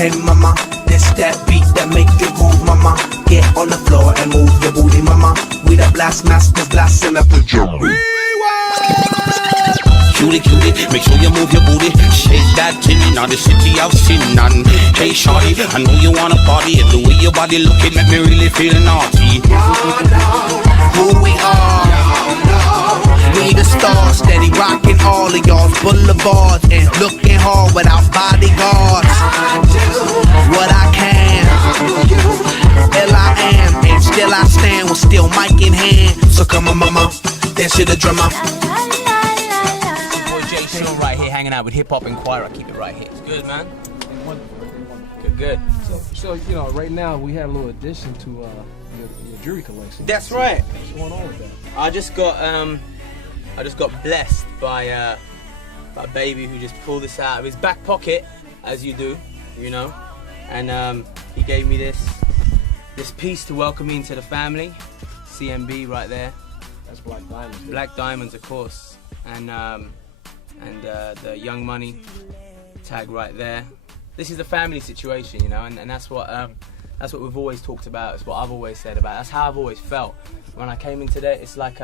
Hey mama, this that beat that make you move, mama. Get on the floor and move your booty, mama. We the blast masters, blasting up the drum. Cutie, cutie, make sure you move your booty. Shake that titty, now the city of sin. And hey shorty, I know you wanna party. And the way your body looking make me really feel naughty. Y'all know who we are. We the stars, steady rocking all of y'all's boulevards and looking hard without bodyguards. I do what I can. Ill I am, and still I stand with still mic in hand. So come on, mama, dance to the drummer. Right here, hanging out with Hip Hop Enquirer. Keep it right here. It's good, man. Good, good. So you know, right now we had a little addition to your jewelry collection. That's right. What's going on with that? I just got blessed by a baby who just pulled this out of his back pocket, as you do, you know, and he gave me this piece to welcome me into the family. CMB right there. That's Black Diamonds. Black Diamonds, of course, and the Young Money tag right there. This is a family situation, you know, and that's what we've always talked about. It's what I've always said about. That's how I've always felt when I came into there. It's like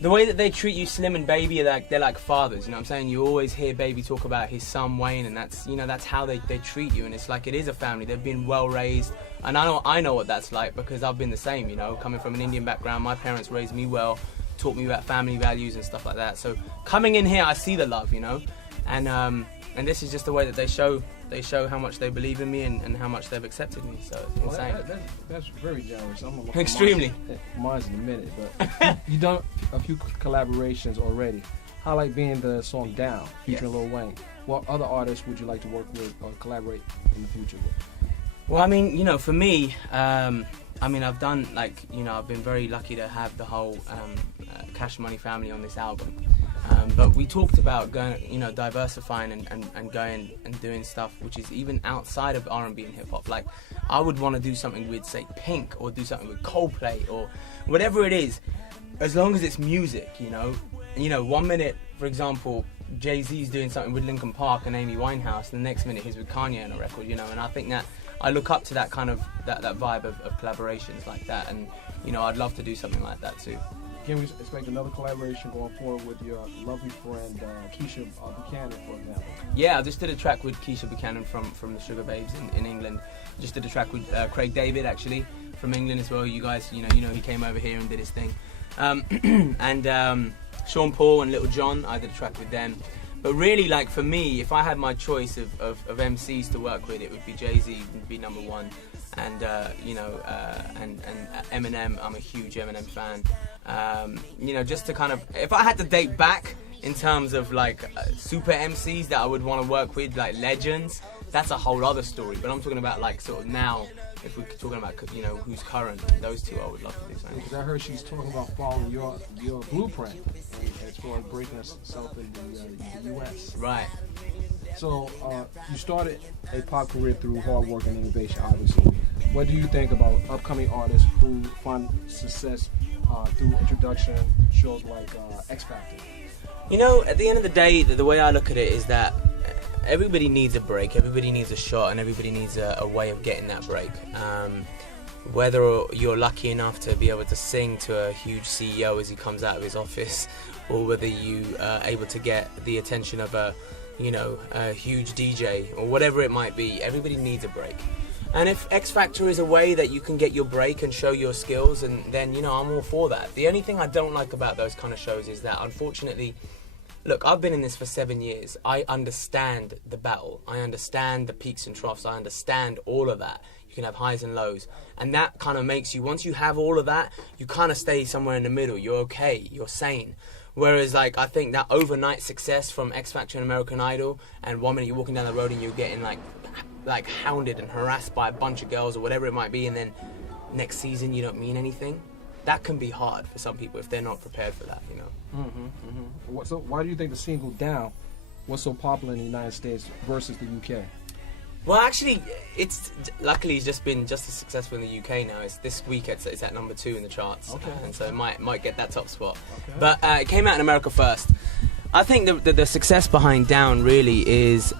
the way that they treat you, Slim and Baby, they're like fathers. You know what I'm saying? You always hear Baby talk about his son Wayne, and that's how they treat you. And it's like it is a family. They've been well raised, and I know what that's like because I've been the same. You know, coming from an Indian background, my parents raised me well. Taught me about family values and stuff like that. So coming in here, I see the love, you know, and this is just the way that they show how much they believe in me and how much they've accepted me. So it's insane. That's very generous. I'm extremely. Mine's in a minute, but you've done a few collaborations already. How like being the song Down featuring Lil Wayne. What other artists would you like to work with or collaborate in the future with? Well, I mean, you know, for me, I've done I've been very lucky to have the whole Cash Money family on this album. But we talked about going, you know, diversifying and going and doing stuff which is even outside of R&B and hip hop. Like, I would want to do something with, say, Pink, or do something with Coldplay, or whatever it is, as long as it's music, you know. You know, 1 minute, for example, Jay-Z's doing something with Linkin Park and Amy Winehouse, and the next minute he's with Kanye on a record, you know. And I think that I look up to that kind of that vibe of collaborations like that, and you know, I'd love to do something like that too. Can we expect another collaboration going forward with your lovely friend Keisha Buchanan, for example? Yeah, I just did a track with Keisha Buchanan from the Sugar Babes in England. Just did a track with Craig David, actually, from England as well. You guys, you know, he came over here and did his thing. And Sean Paul and Little John, I did a track with them. But really, like, for me, if I had my choice of MCs to work with, it would be Jay-Z would be number one. And, and Eminem, I'm a huge Eminem fan. You know, just to kind of, if I had to date back in terms of, like, super MCs that I would want to work with, like legends, that's a whole other story. But I'm talking about, like, sort of now, if we're talking about, you know, who's current, those two I would love to do something. Because I heard she's talking about following your blueprint as far as breaking herself in the U.S. Right. So you started a pop career through hard work and innovation, obviously. What do you think about upcoming artists who find success through introduction shows like X Factor? You know, at the end of the day, the way I look at it is that everybody needs a break, everybody needs a shot, and everybody needs a way of getting that break. Whether you're lucky enough to be able to sing to a huge CEO as he comes out of his office, or whether you are able to get the attention of a huge DJ, or whatever it might be, everybody needs a break. And if X Factor is a way that you can get your break and show your skills, and then, you know, I'm all for that. The only thing I don't like about those kind of shows is that, unfortunately, look, I've been in this for 7 years. I understand the battle. I understand the peaks and troughs. I understand all of that. You can have highs and lows. And that kind of makes you, once you have all of that, you kind of stay somewhere in the middle. You're okay. You're sane. Whereas, like, I think that overnight success from X Factor and American Idol, and 1 minute you're walking down the road and you're getting, like hounded and harassed by a bunch of girls or whatever it might be, and then next season you don't mean anything, that can be hard for some people if they're not prepared for that, you know. So why do you think the single Down was so popular in the United States versus the UK? Well, actually, luckily it's been just as successful in the UK now. It's this week it's at number 2 in the charts, and so it might get that top spot. Okay. But it came out in America first. I think the success behind Down really is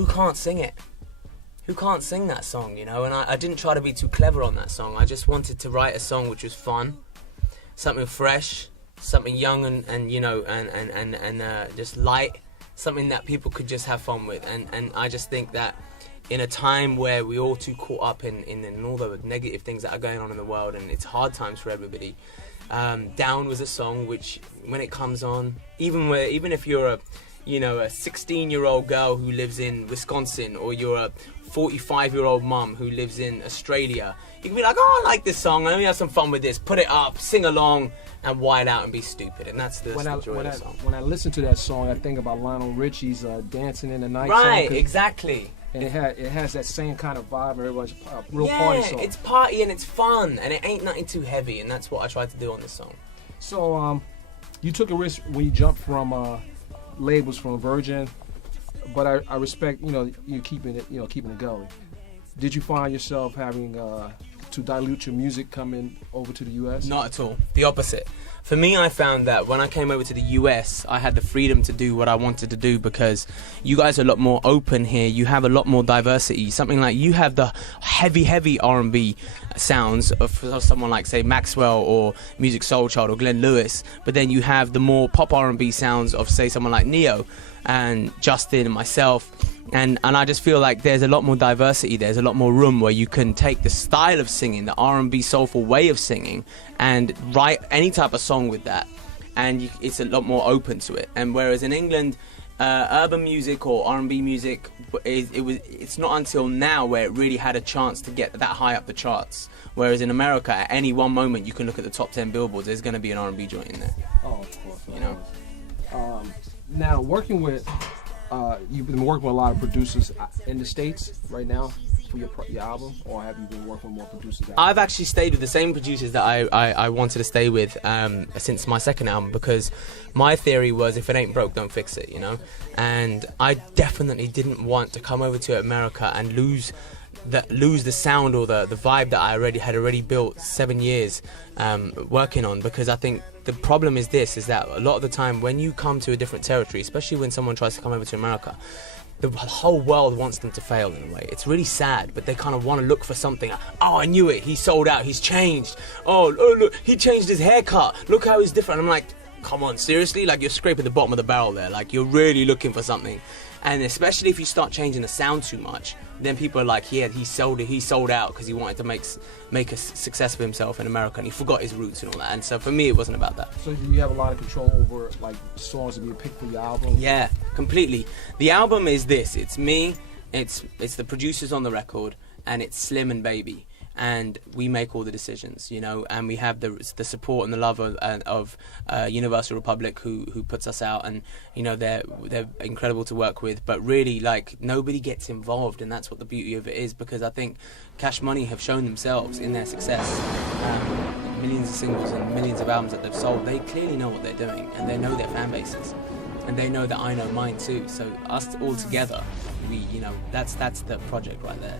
who can't sing it? Who can't sing that song, you know? And I didn't try to be too clever on that song. I just wanted to write a song which was fun, something fresh, something young and you know, and just light, something that people could just have fun with. And I just think that in a time where we're all too caught up in all the negative things that are going on in the world, and it's hard times for everybody, Down was a song which, when it comes on, even if you're a 16-year-old girl who lives in Wisconsin, or you're a 45-year-old mum who lives in Australia, you can be like, oh, I like this song, let me have some fun with this, put it up, sing along, and wild out and be stupid. And that's the joy of the song. When I listen to that song, I think about Lionel Richie's Dancing in the Night right, song. Exactly. And it has that same kind of vibe. Everybody's a real party song. Yeah, it's party and it's fun, and it ain't nothing too heavy, and that's what I tried to do on this song. So, you took a risk when you jumped from labels from Virgin, but I respect, you keeping it going. Did you find yourself having to dilute your music coming over to the US? Not at all. The opposite. For me, I found that when I came over to the US, I had the freedom to do what I wanted to do, because you guys are a lot more open here. You have a lot more diversity. Something like, you have the heavy R&B sounds of someone like, say, Maxwell or Music Soul Child or Glenn Lewis, but then you have the more pop R&B sounds of, say, someone like Neo and Justin and myself. And I just feel like there's a lot more diversity. There's a lot more room where you can take the style of singing, the R&B soulful way of singing, and write any type of song with that. And it's a lot more open to it. And whereas in England, urban music or R&B music, it's not until now where it really had a chance to get that high up the charts. Whereas in America, at any one moment, you can look at the top 10 billboards. There's going to be an R&B joint in there. Oh, of course. You know. Now, working with. You've been working with a lot of producers in the States right now for your album, or have you been working with more producers? I've actually stayed with the same producers that I wanted to stay with since my second album, because my theory was, if it ain't broke, don't fix it, you know? And I definitely didn't want to come over to America and lose the sound or the vibe that I had already built 7 years working on, because I think the problem is that a lot of the time when you come to a different territory, especially when someone tries to come over to America, the whole world wants them to fail in a way. It's really sad, but they kind of want to look for something. Oh, I knew it. He sold out. He's changed. Oh, look, he changed his haircut. Look how he's different. I'm like, come on, seriously? Like, you're scraping the bottom of the barrel there. Like, you're really looking for something. And especially if you start changing the sound too much, then people are like, yeah, he sold out because he wanted to make a success for himself in America, and he forgot his roots and all that. And so for me, it wasn't about that. So you have a lot of control over like songs that being picked for your album? Yeah, completely. The album is this. It's me, it's the producers on the record, and it's Slim and Baby. And we make all the decisions, you know, and we have the support and the love of Universal Republic, who puts us out, and you know they're incredible to work with. But really, like, nobody gets involved, and that's what the beauty of it is, because I think Cash Money have shown themselves in their success. Millions of singles and millions of albums that they've sold. They clearly know what they're doing, and they know their fan bases, and they know that I know mine too. So us all together, that's the project right there.